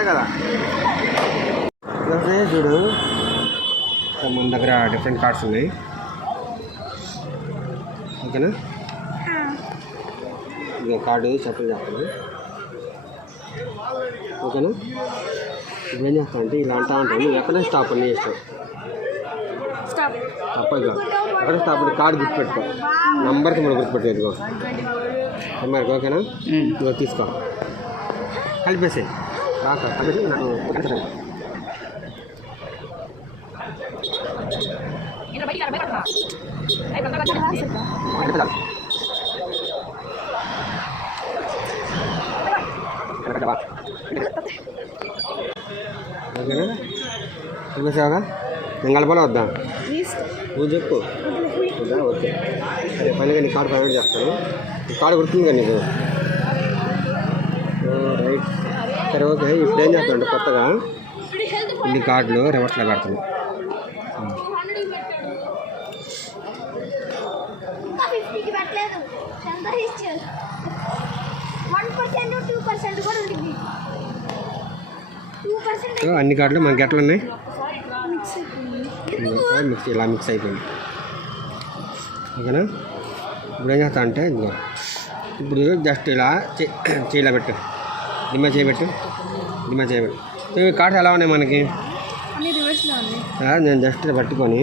అంతే కదా. చూడు మన దగ్గర డిఫరెంట్ కార్డ్స్ ఉన్నాయి. ఓకేనా, ఇక కార్డు చెప్పలు చేస్తాను. ఓకేనా, ఇప్పుడు ఏం చేస్తాను అంటే ఇలా అంటా ఉంటాను. నువ్వు ఎక్కడే స్టాప్ అని ఇష్టం తప్పగా ఎక్కడ స్టాప్ కార్డు గుర్తుపెట్టుకో. నంబర్కి మనం గుర్తుపెట్టేదిగో నెంబర్కి. ఓకేనా, ఇదిగో తీసుకో, కలిపేసి కలిపేసి నాకు ఓకేనా, కలిపేసావుగా. నేను కలపాలా వద్దా నువ్వు చెప్పు. వద్దా, ఓకే. సరే పనిగా నీ కార్డు ప్రొవైడ్ చేస్తాను. నీ కార్డు గుర్తుందిగా నీకు. రైట్, సరే ఓకే. ఇప్పుడు ఏం చేస్తాను అంటే కొత్తగా ఇన్ని కార్డులు రివర్స్లో పెడతాను. అన్ని కార్డులు మనకి ఎట్లా ఉన్నాయి, మిక్స్ ఇలా మిక్స్ అయిపోయింది. ఓకేనా, ఇప్పుడు ఏం చేస్తా అంటే ఇదిగో ఇప్పుడు జస్ట్ ఇలా చేయిలా పెట్టు, దిమ్మ చేయబెట్టు, దిమ్మ చేయబెట్టు. కార్డ్స్ ఎలా ఉన్నాయి మనకి? నేను జస్ట్ పట్టుకొని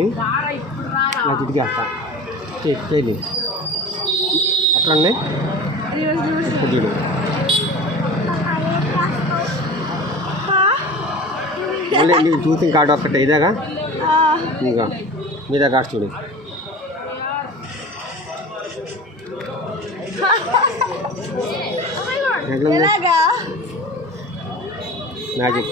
ఇలా చిటికేస్తా. చేయి ఎట్లా ఉన్నాయి ఇప్పుడు చూడు. మళ్ళీ నీకు చూసిన కార్డు ఒక్కటే ఇదేగా, ఇంకా మీద కార్డ్స్ చూడు. మ్యాజిక్